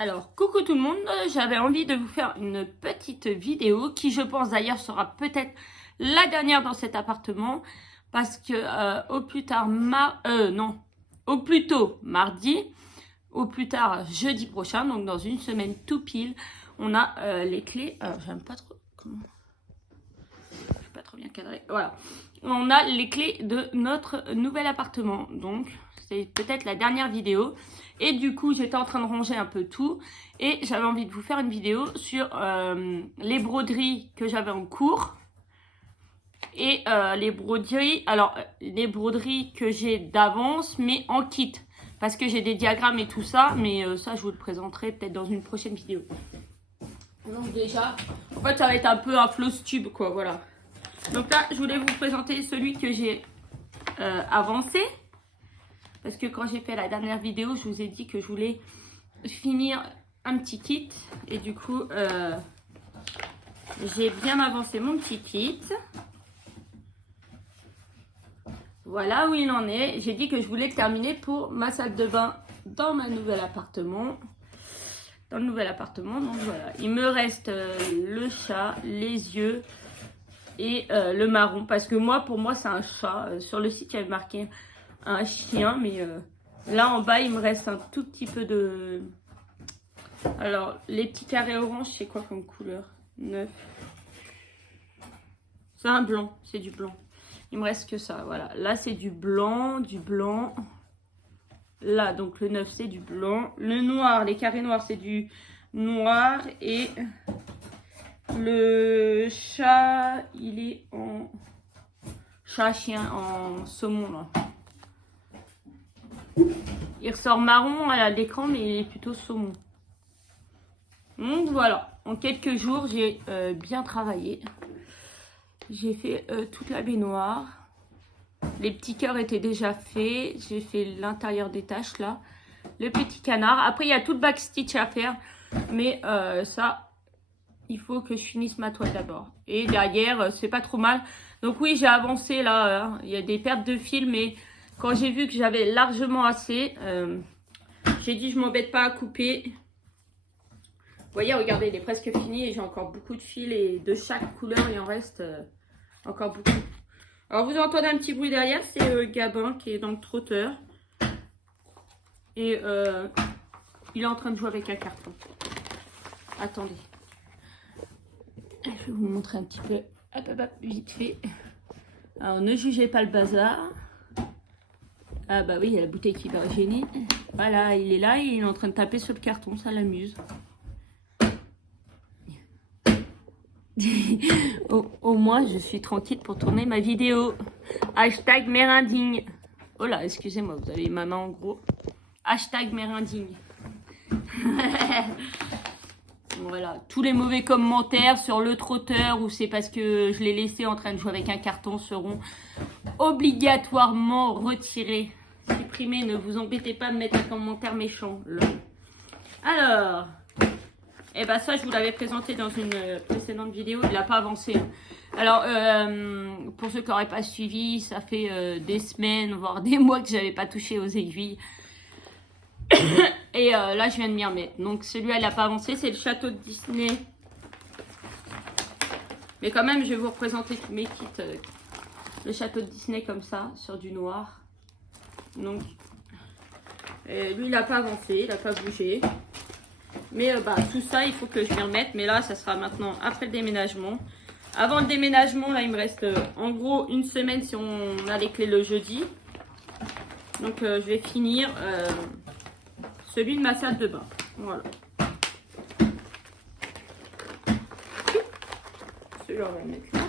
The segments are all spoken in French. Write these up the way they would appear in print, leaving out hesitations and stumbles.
Alors, coucou tout le monde, j'avais envie de vous faire une petite vidéo qui, je pense d'ailleurs, sera peut-être la dernière dans cet appartement parce que au plus tard, au plus tôt mardi, au plus tard jeudi prochain, donc dans une semaine tout pile, on a les clés. Alors, j'aime pas trop comment. Je suis pas trop bien cadré. Voilà, on a les clés de notre nouvel appartement, donc c'est peut-être la dernière vidéo. Et du coup, j'étais en train de ranger un peu tout. Et j'avais envie de vous faire une vidéo sur les broderies que j'avais en cours. Et les broderies, les broderies que j'ai d'avance, mais en kit. Parce que j'ai des diagrammes et tout ça. Mais ça, je vous le présenterai peut-être dans une prochaine vidéo. Donc déjà, en fait, ça va être un peu un floss tube, quoi, voilà. Donc là, je voulais vous présenter celui que j'ai avancé. Parce que quand j'ai fait la dernière vidéo, je vous ai dit que je voulais finir un petit kit. Et du coup, j'ai bien avancé mon petit kit. Voilà où il en est. J'ai dit que je voulais terminer pour ma salle de bain dans ma nouvel appartement. Dans le nouvel appartement. Donc voilà. Il me reste le chat, les yeux et le marron. Parce que moi, pour moi, c'est un chat. Sur le site, il y avait marqué un chien, mais là en bas il me reste un tout petit peu de... Alors les petits carrés orange, c'est quoi comme couleur? 9. C'est un blanc, c'est du blanc. Il me reste que ça, voilà. Là c'est du blanc, là donc le 9 c'est du blanc, le noir, les carrés noirs c'est du noir, et le chat il est en chat chien en saumon là. Il ressort marron à l'écran, mais il est plutôt saumon. Donc voilà, en quelques jours, j'ai bien travaillé. J'ai fait toute la baignoire. Les petits cœurs étaient déjà faits. J'ai fait l'intérieur des taches là. Le petit canard. Après, il y a tout le backstitch à faire. Mais ça, il faut que je finisse ma toile d'abord. Et derrière, c'est pas trop mal. Donc oui, j'ai avancé là. Il y a des pertes de fil, mais... Quand j'ai vu que j'avais largement assez, j'ai dit je m'embête pas à couper. Vous voyez, regardez, il est presque fini et j'ai encore beaucoup de fils et de chaque couleur, il en reste encore beaucoup. Alors vous entendez un petit bruit derrière, c'est Gabin qui est dans le trotteur. Et il est en train de jouer avec un carton. Attendez. Je vais vous montrer un petit peu, vite fait. Alors ne jugez pas le bazar. Ah bah oui, il y a la bouteille qui va gêner. Voilà, il est là et il est en train de taper sur le carton, ça l'amuse. Au moins, je suis tranquille pour tourner ma vidéo. Hashtag mérinding. Oh là, excusez-moi, vous avez ma main en gros. Hashtag mérinding. Voilà, tous les mauvais commentaires sur le trotteur ou c'est parce que je l'ai laissé en train de jouer avec un carton seront obligatoirement retirés. Supprimez, ne vous embêtez pas à me mettre un commentaire méchant. Alors, et ben ça je vous l'avais présenté dans une précédente vidéo, il n'a pas avancé. Alors, pour ceux qui n'auraient pas suivi, ça fait des semaines, voire des mois que j'avais pas touché aux aiguilles. Et là je viens de m'y remettre. Donc celui-là il n'a pas avancé, c'est le château de Disney. Mais quand même je vais vous représenter tous mes kits. Le château de Disney comme ça, sur du noir. Donc lui il n'a pas avancé, il n'a pas bougé. Mais tout ça il faut que je m'y remette. Mais là ça sera maintenant après le déménagement. Avant le déménagement là il me reste en gros une semaine si on a les clés le jeudi. Donc je vais finir celui de ma salle de bain. Voilà. Celui-là on va le mettre là.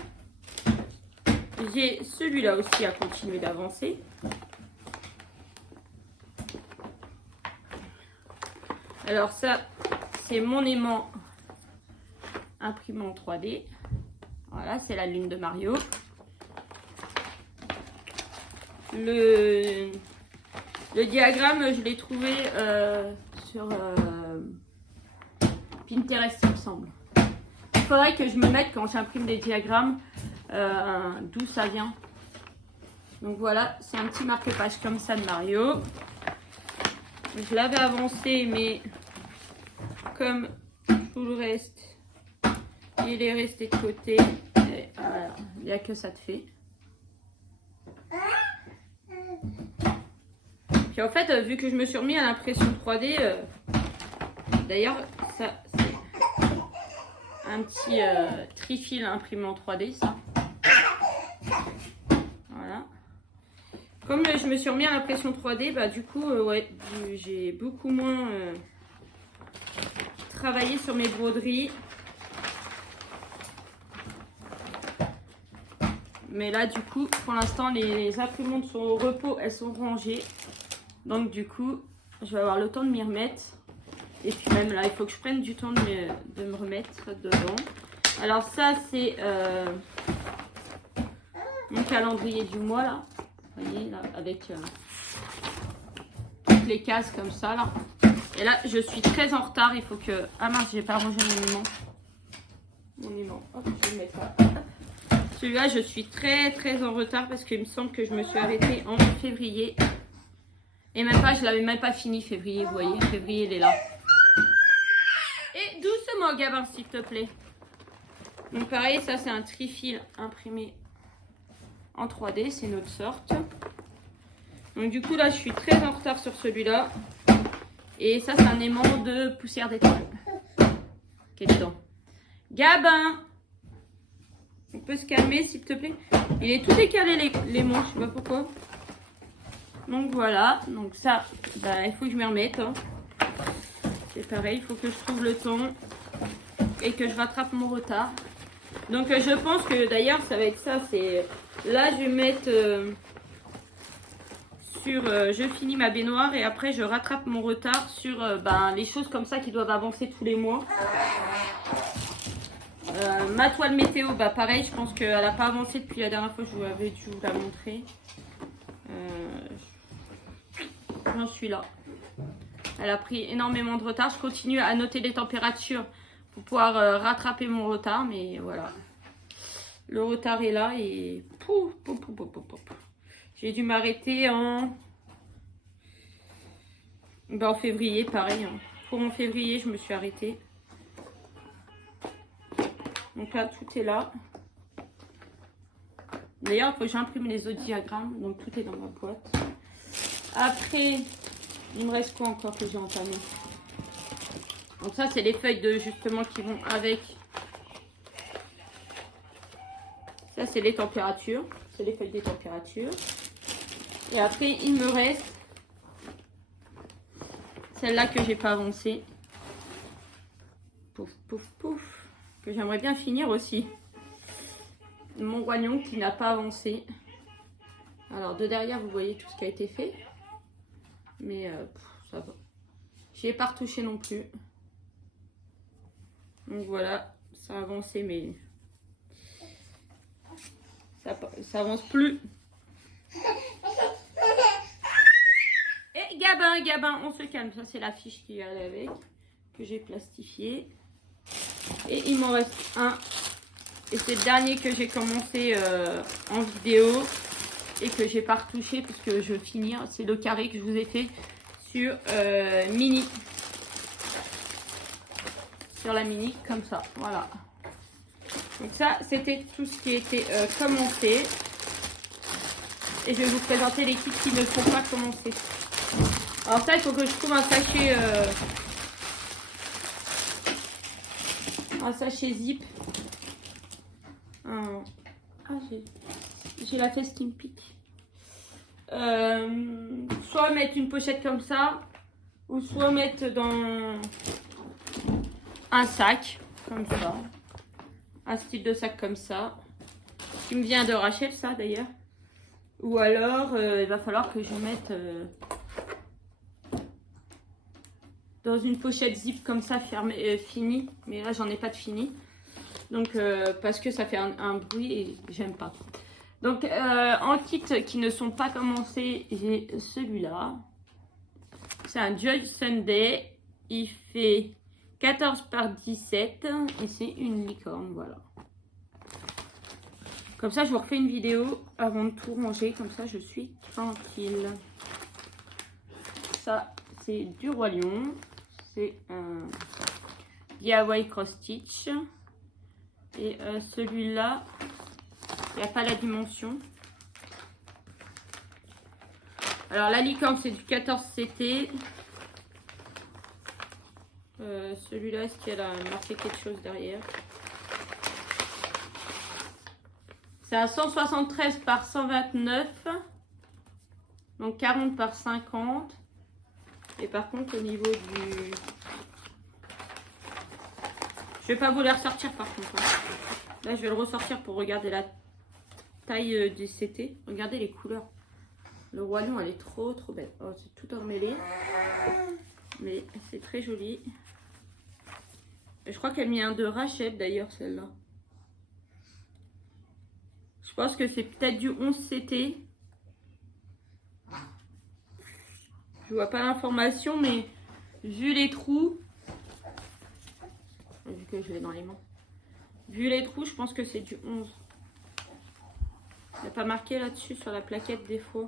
J'ai celui-là aussi à continuer d'avancer. Alors ça, c'est mon aimant imprimé en 3D. Voilà, c'est la lune de Mario. Le diagramme, je l'ai trouvé sur Pinterest, il me semble. Il faudrait que je me mette quand j'imprime des diagrammes d'où ça vient. Donc voilà, c'est un petit marque-page comme ça de Mario. Je l'avais avancé, mais comme tout le reste, il est resté de côté. Et voilà, il n'y a que ça de fait. Puis en fait, vu que je me suis remis à l'impression 3D, d'ailleurs, ça c'est un petit trifil imprimé en 3D, ça. Voilà. Comme je me suis remis à l'impression 3D, bah du coup, ouais, j'ai beaucoup moins travaillé sur mes broderies. Mais là, du coup, pour l'instant, les imprimantes sont au repos, elles sont rangées. Donc du coup, je vais avoir le temps de m'y remettre. Et puis même là, il faut que je prenne du temps de me remettre dedans. Alors ça, c'est mon calendrier du mois, là. Vous voyez, là, avec toutes les cases comme ça, là. Et là, je suis très en retard. Il faut que... Ah mince, j'ai pas rangé mon aimant. Mon aimant. Hop, je vais le mettre là. Celui-là, je suis très en retard parce qu'il me semble que je me suis arrêtée en février. Et même pas, je l'avais même pas fini février, vous voyez. Février, il est là. Et doucement, Gabin, s'il te plaît. Donc pareil, ça c'est un trifil imprimé en 3D, c'est une autre sorte. Donc du coup, là, je suis très en retard sur celui-là. Et ça, c'est un aimant de poussière d'étoile. Qui est dedans. Gabin! On peut se calmer, s'il te plaît. Il est tout décalé, les manches, je sais pas pourquoi. Donc voilà, donc ça, bah, il faut que je m'y remette. Hein. C'est pareil, il faut que je trouve le temps et que je rattrape mon retard. Donc je pense que d'ailleurs, ça va être ça. C'est là, je vais mettre sur... je finis ma baignoire et après, je rattrape mon retard sur les choses comme ça qui doivent avancer tous les mois. Ma toile météo, bah pareil, je pense qu'elle n'a pas avancé depuis la dernière fois que je vous avais dû vous la montrer. J'en suis là. Elle a pris énormément de retard. Je continue à noter les températures pour pouvoir rattraper mon retard, mais voilà. Le retard est là et pouf, pouf, pouf, pouf, pouf. J'ai dû m'arrêter en février, pareil. Hein. Pour en février, je me suis arrêtée. Donc là, tout est là. D'ailleurs, il faut que j'imprime les autres diagrammes. Donc tout est dans ma boîte. Après, il me reste quoi encore que j'ai entamé? Donc ça, c'est les feuilles de justement qui vont avec. Ça, c'est les températures. C'est les feuilles des températures. Et après, il me reste celle-là que j'ai pas avancée. Pouf, pouf, pouf. Que j'aimerais bien finir aussi. Mon rognon qui n'a pas avancé. Alors, de derrière, vous voyez tout ce qui a été fait. Mais ça va. J'y ai pas retouché non plus. Donc voilà, ça a avancé, mais ça avance plus. Et Gabin, on se calme. Ça, c'est la fiche qui allait avec, que j'ai plastifiée. Et il m'en reste un. Et c'est le dernier que j'ai commencé en vidéo et que j'ai pas retouché puisque je veux finir. C'est le carré que je vous ai fait sur mini. Sur la mini, comme ça. Voilà. Donc ça, c'était tout ce qui était commencé. Et je vais vous présenter les kits qui ne sont pas commencés. Alors ça, il faut que je trouve un sachet... un sachet zip. J'ai la fesse qui me pique. Soit mettre une pochette comme ça, ou soit mettre dans un sac comme ça, un style de sac comme ça, qui me vient de Rachel, ça d'ailleurs. Ou alors il va falloir que je mette dans une pochette zip comme ça fermée, finie, mais là j'en ai pas de fini. Donc parce que ça fait un bruit et j'aime pas. Donc en kit qui ne sont pas commencés, j'ai celui-là. C'est un Joy Sunday. Il fait 14 par 17 et c'est une licorne, voilà. Comme ça, je vous refais une vidéo avant de tout ranger. Comme ça, je suis tranquille. Ça, c'est du Roi Lion. C'est un DIY Cross Stitch. Et celui-là, il n'y a pas la dimension. Alors la licorne, c'est du 14 CT. Celui-là, est-ce qu'elle a marqué quelque chose derrière? C'est un 173 par 129. Donc 40 par 50. Et par contre, au niveau du... Je vais pas vous les ressortir par contre. Hein. Là, je vais le ressortir pour regarder la taille du CT. Regardez les couleurs. Le roi lion, elle est trop belle. Oh, c'est tout emmêlé. Mais c'est très joli. Et je crois qu'elle vient de Rachel d'ailleurs, celle-là. Je pense que c'est peut-être du 11 CT. Je vois pas l'information, mais vu les trous... Vu que je l'ai dans les mains. Vu les trous, je pense que c'est du 11. Il n'y a pas marqué là-dessus sur la plaquette des fois.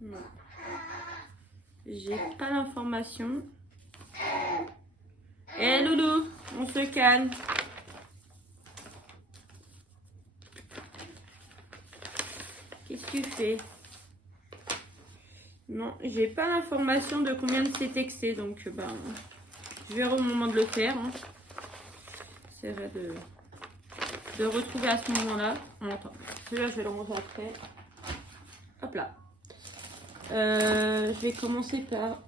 Non. J'ai pas l'information. Eh Loulou, on se calme. Qu'est-ce que tu fais? Non, j'ai pas l'information de combien de CT que c'est, donc ben, je verrai au moment de le faire. Hein. J'essaierai de retrouver à ce moment-là. Attends, celui-là je vais le ranger après. Hop là. Je vais commencer par...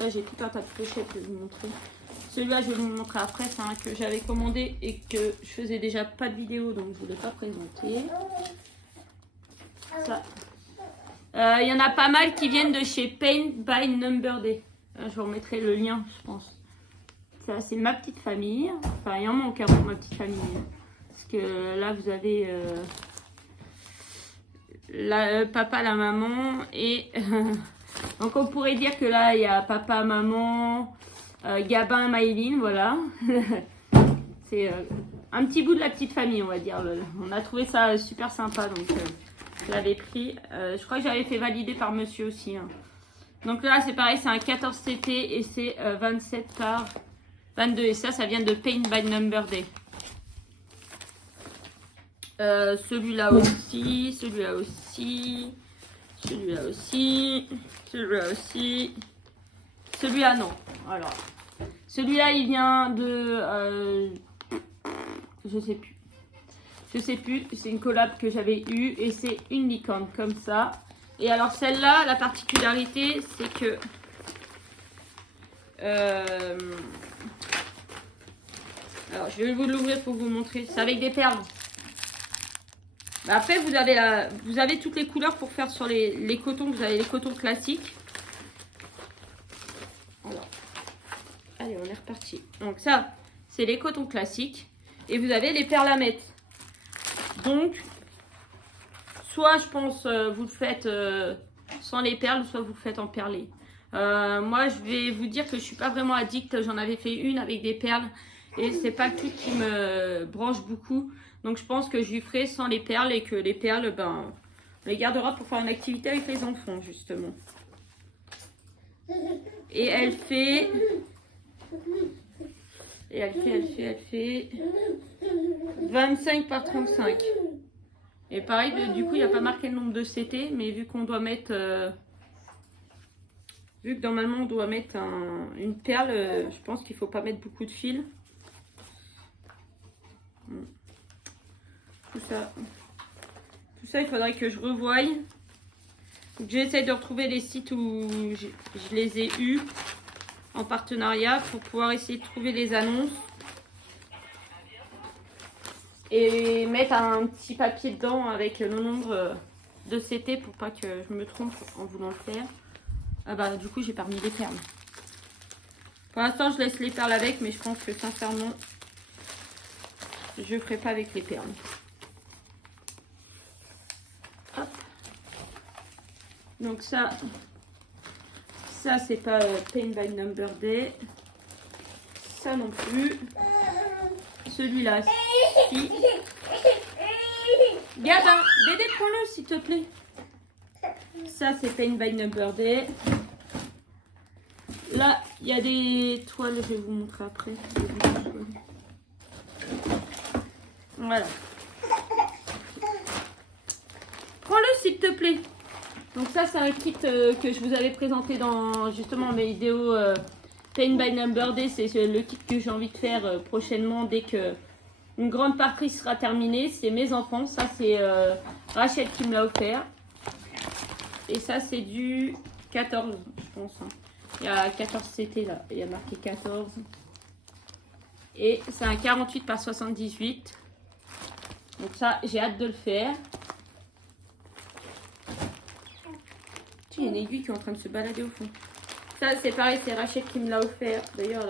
là j'ai tout un tas de pochettes que je vais vous montrer. Celui-là je vais vous montrer après, c'est un que j'avais commandé et que je faisais déjà pas de vidéo, donc je ne voulais pas présenter. Ça. Il y en a pas mal qui viennent de chez Paint by Number Day. Je vous remettrai le lien, je pense. Ça, c'est ma petite famille. Enfin, il en manque pour ma petite famille. Parce que là, vous avez papa, la maman. Et donc, on pourrait dire que là, il y a papa, maman, Gabin, Maëline. Voilà. C'est un petit bout de la petite famille, on va dire. On a trouvé ça super sympa. Donc... je l'avais pris. Je crois que j'avais fait valider par monsieur aussi. Hein. Donc là, c'est pareil, c'est un 14 CT et c'est 27 par 22. Et ça vient de Paint by Number Day. Celui-là aussi, celui-là aussi, celui-là aussi, celui-là aussi. Celui-là, non. Alors, celui-là, il vient de... je sais plus. Je sais plus, c'est une collab que j'avais eue et c'est une licorne comme ça. Et alors celle-là, la particularité, c'est que alors je vais vous l'ouvrir pour vous montrer. C'est avec des perles. Après vous avez toutes les couleurs pour faire sur les cotons. Vous avez les cotons classiques. Alors, allez, on est reparti. Donc ça, c'est les cotons classiques et vous avez les perles à mettre. Donc, soit je pense vous le faites sans les perles, soit vous le faites en perlé. Moi, je vais vous dire que je suis pas vraiment addict. J'en avais fait une avec des perles et c'est pas le truc qui me branche beaucoup. Donc, je pense que je lui ferai sans les perles et que les perles, ben, on les gardera pour faire une activité avec les enfants, justement. Et elle fait... Et elle fait 25 par 35. Et pareil, du coup, il n'y a pas marqué le nombre de CT, mais vu qu'on doit mettre... vu que normalement, on doit mettre une perle, je pense qu'il ne faut pas mettre beaucoup de fil. Tout ça, il faudrait que je revoie. J'essaie de retrouver les sites où je les ai eus en partenariat pour pouvoir essayer de trouver les annonces et mettre un petit papier dedans avec le nombre de CT pour pas que je me trompe en voulant le faire. Ah bah du coup j'ai pas remis les perles. Pour l'instant je laisse les perles avec, mais je pense que sincèrement je ferai pas avec les perles. Hop. Donc ça c'est pas Paint by Number Day. Ça non plus. Celui-là, si. Gabin, Dédé, prends-le s'il te plaît. Ça, c'est Paint by Number Day. Là, il y a des toiles, je vais vous montrer après. Voilà. Prends-le s'il te plaît. Donc ça, c'est un kit que je vous avais présenté dans justement mes vidéos Paint by Number Day. C'est le kit que j'ai envie de faire prochainement dès que une grande partie sera terminée. C'est mes enfants. Ça, c'est Rachel qui me l'a offert. Et ça, c'est du 14, je pense. Hein. Il y a 14 CT là. Il y a marqué 14. Et c'est un 48 par 78. Donc ça, j'ai hâte de le faire. Il y a une aiguille qui est en train de se balader au fond. Ça, c'est pareil, c'est Rachel qui me l'a offert. D'ailleurs,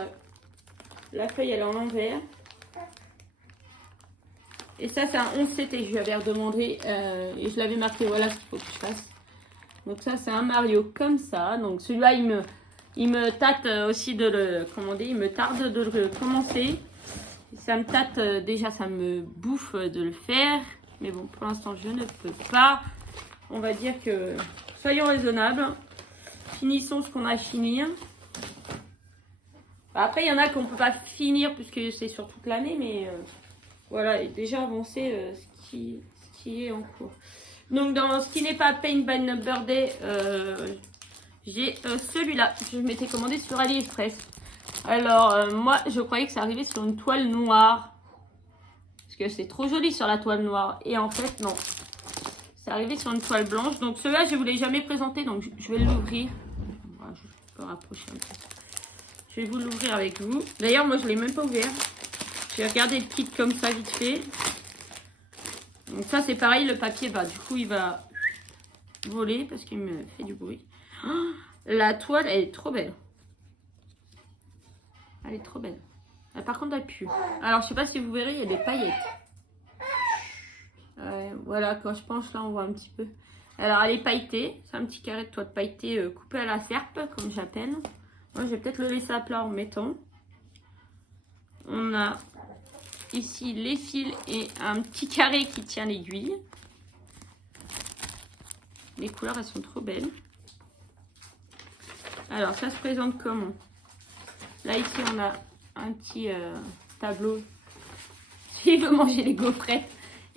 la feuille, elle est en l'envers. Et ça, c'est un 11 CT. Je lui avais redemandé et je l'avais marqué. Voilà ce qu'il faut que je fasse. Donc ça, c'est un Mario comme ça. Donc celui-là, il me tâte aussi de le commander. Il me tarde de le commencer. Ça me tâte, déjà, ça me bouffe de le faire. Mais bon, pour l'instant, je ne peux pas. On va dire que... Soyons raisonnables. Finissons ce qu'on a à finir. Après, il y en a qu'on ne peut pas finir puisque c'est sur toute l'année. Mais voilà, et déjà avancer ce qui est en cours. Donc, dans ce qui n'est pas Paint by Number Day, j'ai celui-là. Je m'étais commandé sur AliExpress. Alors, moi, je croyais que ça arrivait sur une toile noire. Parce que c'est trop joli sur la toile noire. Et en fait, non. C'est arrivé sur une toile blanche. Donc celui-là, je ne vous l'ai jamais présenté. Donc je vais l'ouvrir. Voilà, je peux rapprocher un peu. Je vais vous l'ouvrir avec vous. D'ailleurs, moi, je ne l'ai même pas ouvert. J'ai regardé le kit comme ça, vite fait. Donc ça, c'est pareil. Le papier, bah, du coup, il va voler parce qu'il me fait du bruit. Oh, la toile, elle est trop belle. Elle est trop belle. Par contre, elle pue. Alors, je ne sais pas si vous verrez, il y a des paillettes. Voilà, quand je penche là, on voit un petit peu. Alors, elle est pailletée. C'est un petit carré de toile pailleté coupé à la serpe, comme j'appelle. Moi, je vais peut-être le laisser à plat en mettant. On a ici les fils et un petit carré qui tient l'aiguille. Les couleurs, elles sont trop belles. Alors, ça se présente comment? Là, ici, on a un petit tableau. Il veut manger les gaufrettes.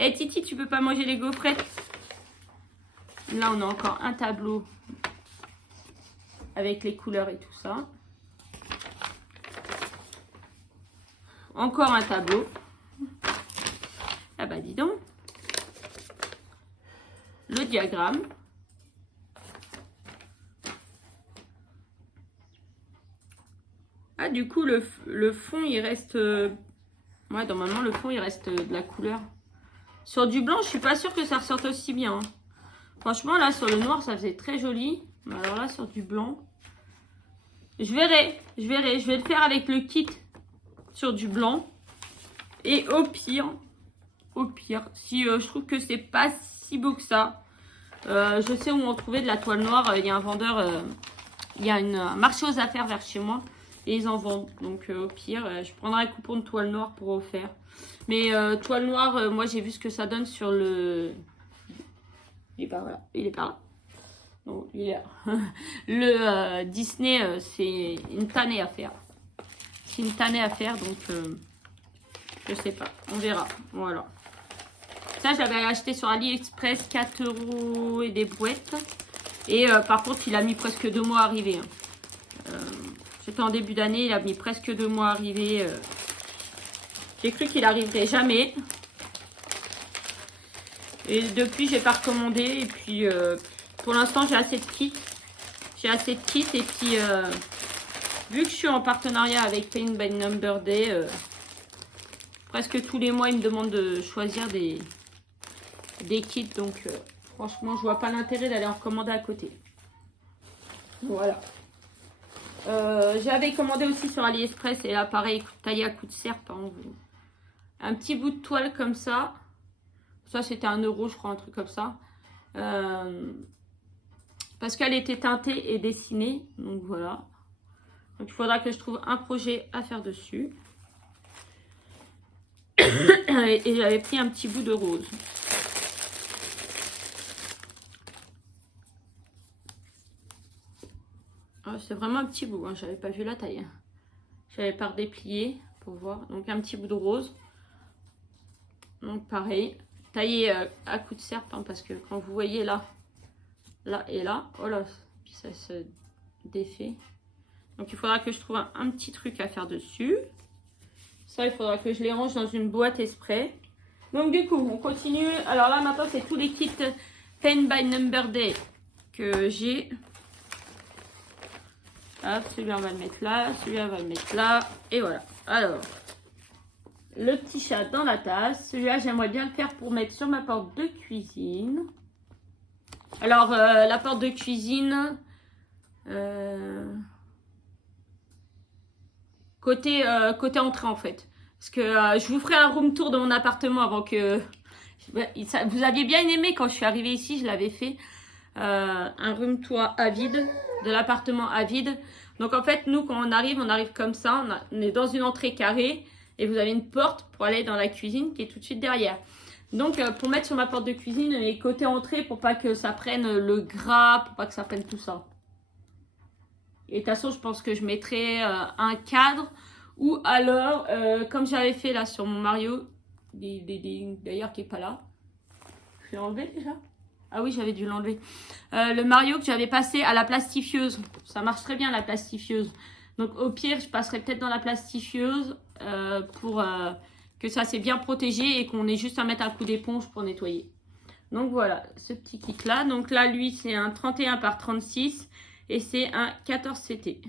Eh Titi, tu peux pas manger les gaufrettes? Là, on a encore un tableau avec les couleurs et tout ça. Encore un tableau. Ah bah dis donc. Le diagramme. Ah, du coup, le fond, il reste... Ouais, normalement, le fond, il reste de la couleur. Sur du blanc, je suis pas sûre que ça ressorte aussi bien. Hein. Franchement, là, sur le noir, ça faisait très joli. Mais alors là, sur du blanc, je verrai. Je vais le faire avec le kit sur du blanc. Et au pire, si je trouve que c'est pas si beau que ça, je sais où on trouvait de la toile noire. Il y a un vendeur, il y a un marché aux affaires vers chez moi. Et ils en vendent. Donc, au pire, je prendrai un coupon de toile noire pour refaire. Mais toile noire, moi j'ai vu ce que ça donne sur le... Il est par là. Il est par là. Donc, il est là. Le Disney, c'est une tannée à faire. C'est une tannée à faire, donc je sais pas. On verra. Voilà. Ça, j'avais acheté sur AliExpress 4 € et des brouettes. Et par contre, il a mis presque 2 mois à arriver. Hein. C'était en début d'année, il a mis presque 2 mois à arriver. J'ai cru qu'il arriverait jamais. Et depuis, j'ai pas recommandé. Et puis, pour l'instant, j'ai assez de kits. J'ai assez de kits. Et puis, vu que je suis en partenariat avec Paint by Number Day, presque tous les mois, ils me demandent de choisir des kits. Donc, franchement, je vois pas l'intérêt d'aller en commander à côté. Voilà. J'avais commandé aussi sur AliExpress. Et là, pareil, taillé à coup de serpe. Hein, un petit bout de toile comme ça. Ça, c'était 1 €, je crois, un truc comme ça. Parce qu'elle était teintée et dessinée. Donc, voilà. Donc, il faudra que je trouve un projet à faire dessus. Et j'avais pris un petit bout de rose. C'est vraiment un petit bout, hein. J'avais pas vu la taille. J'avais pas redéplié pour voir. Donc un petit bout de rose. Donc pareil, taillé à coups de serpent, parce que quand vous voyez là et là, oh là, puis ça se défait. Donc il faudra que je trouve un petit truc à faire dessus. Ça, il faudra que je les range dans une boîte exprès. Donc du coup, on continue. Alors là, maintenant, c'est tous les kits Paint by Number Day que j'ai. Hop, celui-là, on va le mettre là. Celui-là, on va le mettre là. Et voilà. Alors, le petit chat dans la tasse. Celui-là, j'aimerais bien le faire pour mettre sur ma porte de cuisine. Alors, la porte de cuisine... côté entrée en fait, parce que je vous ferai un room tour de mon appartement avant que vous aviez bien aimé quand je suis arrivée ici. Je l'avais fait un room tour à vide de l'appartement à vide. Donc en fait, nous, quand on arrive comme ça, on est dans une entrée carrée et vous avez une porte pour aller dans la cuisine qui est tout de suite derrière. Donc pour mettre sur ma porte de cuisine et côté entrée, pour pas que ça prenne le gras, pour pas que ça prenne tout ça. Et de toute façon, je pense que je mettrai un cadre, ou alors, comme j'avais fait là sur mon Mario, d'ailleurs qui n'est pas là. Je l'ai enlevé déjà? Ah oui, j'avais dû l'enlever. Le Mario que j'avais passé à la plastifieuse. Ça marche très bien la plastifieuse. Donc au pire, je passerai peut-être dans la plastifieuse pour que ça c'est bien protégé et qu'on ait juste à mettre un coup d'éponge pour nettoyer. Donc voilà, ce petit kit là. Donc là, lui, c'est un 31 par 36. Et c'est un 14 CT.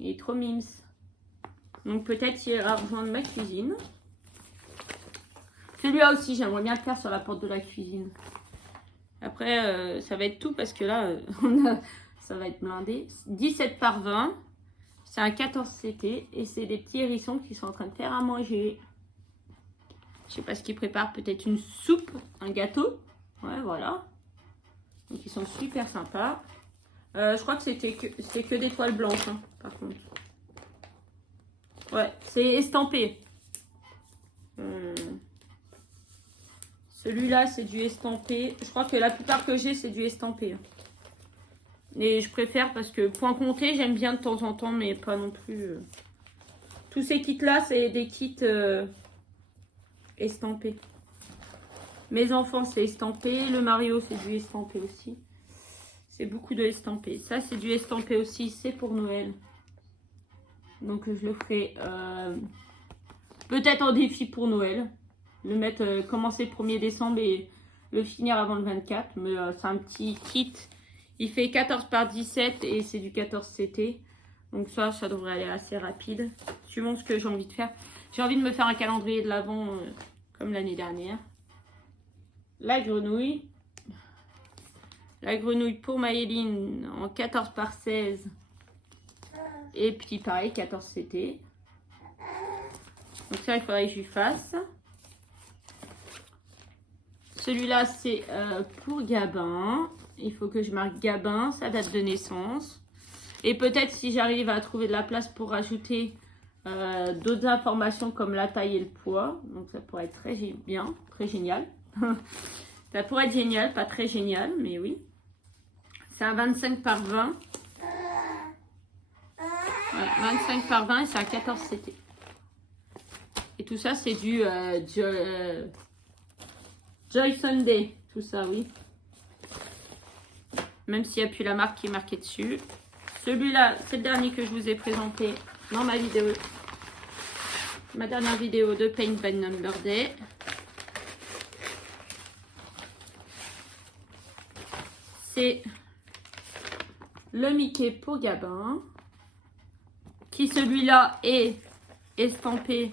Il est trop mimes. Donc peut-être il ira rejoindre ma cuisine. Celui-là aussi, j'aimerais bien le faire sur la porte de la cuisine. Après, ça va être tout parce que là, ça va être blindé. 17 par 20. C'est un 14 CT. Et c'est des petits hérissons qui sont en train de faire à manger. Je sais pas ce qu'ils préparent. Peut-être une soupe, un gâteau. Ouais, voilà. Donc ils sont super sympas. Je crois que c'était que des toiles blanches, hein, par contre. Ouais, c'est estampé. Celui-là, c'est du estampé. Je crois que la plupart que j'ai, c'est du estampé. Et je préfère parce que point compté, j'aime bien de temps en temps, mais pas non plus. Tous ces kits-là, c'est des kits estampés. Mes enfants, c'est estampé. Le Mario, c'est du estampé aussi. C'est beaucoup de estampé. Ça, c'est du estampé aussi. C'est pour Noël. Donc, je le ferai peut-être en défi pour Noël. Le mettre, commencer le 1er décembre et le finir avant le 24. Mais c'est un petit kit. Il fait 14 par 17 et c'est du 14 CT. Donc ça devrait aller assez rapide. Suivant ce que j'ai envie de faire. J'ai envie de me faire un calendrier de l'Avent comme l'année dernière. La grenouille. La grenouille pour Maëline en 14 par 16. Et puis pareil, 14 CT. Donc ça, il faudrait que je lui fasse. Celui-là, c'est pour Gabin. Il faut que je marque Gabin, sa date de naissance. Et peut-être si j'arrive à trouver de la place pour rajouter d'autres informations comme la taille et le poids. Donc ça pourrait être très bien, très génial. Ça pourrait être génial, pas très génial, mais oui. C'est un 25 par 20. Voilà, 25 par 20 et c'est un 14 CT. Et tout ça, c'est du Joy Sunday. Tout ça, oui. Même s'il n'y a plus la marque qui est marquée dessus. Celui-là, c'est le dernier que je vous ai présenté dans ma vidéo. Ma dernière vidéo de Paint by Number Day. C'est le Mickey pour Gabin. Qui celui-là est estampé.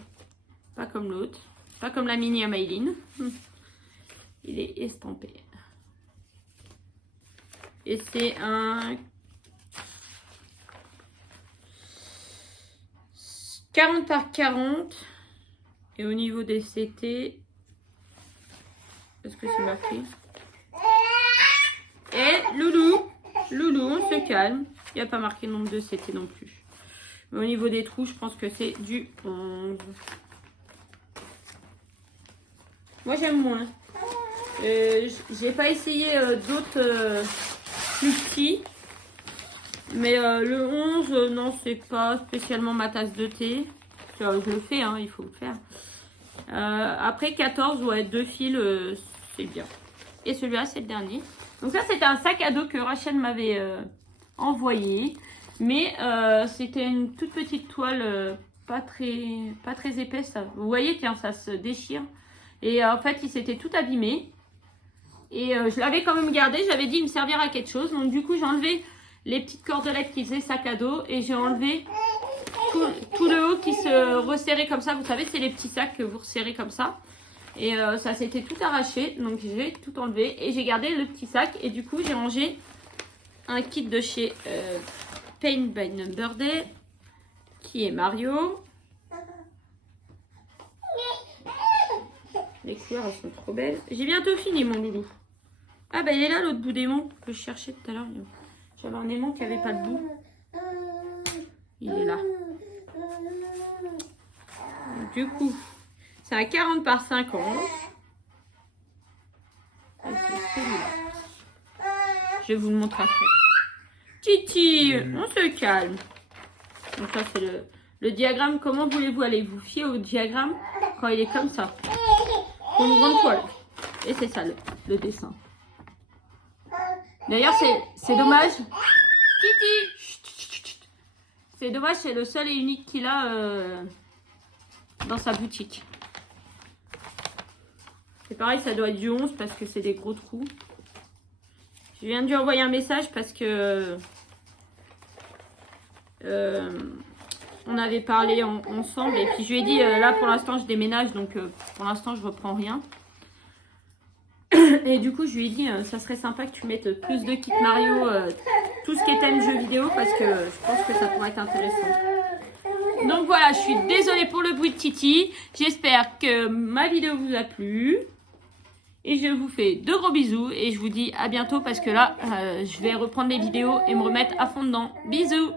Pas comme l'autre. Pas comme la mini à Maëline. Il est estampé. Et c'est un 40 par 40. Et au niveau des CT, est-ce que c'est marqué? Et Loulou, on se calme. Il n'y a pas marqué le nombre de CT non plus. Mais au niveau des trous, je pense que c'est du 11. Moi, j'aime moins. J'ai pas essayé d'autres plus petits. Mais le 11, non, c'est pas spécialement ma tasse de thé. Je le fais, hein, il faut le faire. Après 14, ouais, 2 fils, c'est bien. Et celui-là, c'est le dernier. Donc ça, c'était un sac à dos que Rachel m'avait envoyé. Mais c'était une toute petite toile, pas très épaisse. Vous voyez, tiens, ça se déchire. Et en fait, il s'était tout abîmé. Et je l'avais quand même gardé. J'avais dit, il me servira à quelque chose. Donc du coup, j'ai enlevé les petites cordelettes qui faisaient sac à dos. Et j'ai enlevé tout le haut qui se resserrait comme ça. Vous savez, c'est les petits sacs que vous resserrez comme ça. Et ça s'était tout arraché. Donc j'ai tout enlevé. Et j'ai gardé le petit sac. Et du coup, j'ai rangé un kit de chez Paint by Number Day. Qui est Mario. Les couleurs, elles sont trop belles. J'ai bientôt fini, mon loulou. Ah, bah, il est là, l'autre bout d'aimant que je cherchais tout à l'heure. J'avais un aimant qui n'avait pas de bout. Il est là. Du coup, c'est un 40 par 50. Je vais vous le montrer après. Titi, on se calme. Donc ça, c'est le diagramme. Comment voulez-vous aller vous fier au diagramme quand il est comme ça? Pour une grande toile. Et c'est ça, le dessin. D'ailleurs, c'est dommage. Titi, c'est dommage, c'est le seul et unique qu'il a dans sa boutique. C'est pareil, ça doit être du 11 parce que c'est des gros trous. Je viens de lui envoyer un message parce que on avait parlé ensemble et puis je lui ai dit là pour l'instant je déménage donc pour l'instant je reprends rien. Et du coup je lui ai dit ça serait sympa que tu mettes plus de kits Mario, tout ce qui est thème jeu vidéo parce que je pense que ça pourrait être intéressant. Donc voilà, je suis désolée pour le bruit de Titi. J'espère que ma vidéo vous a plu. Et je vous fais de gros bisous et je vous dis à bientôt parce que là, je vais reprendre les vidéos et me remettre à fond dedans. Bisous!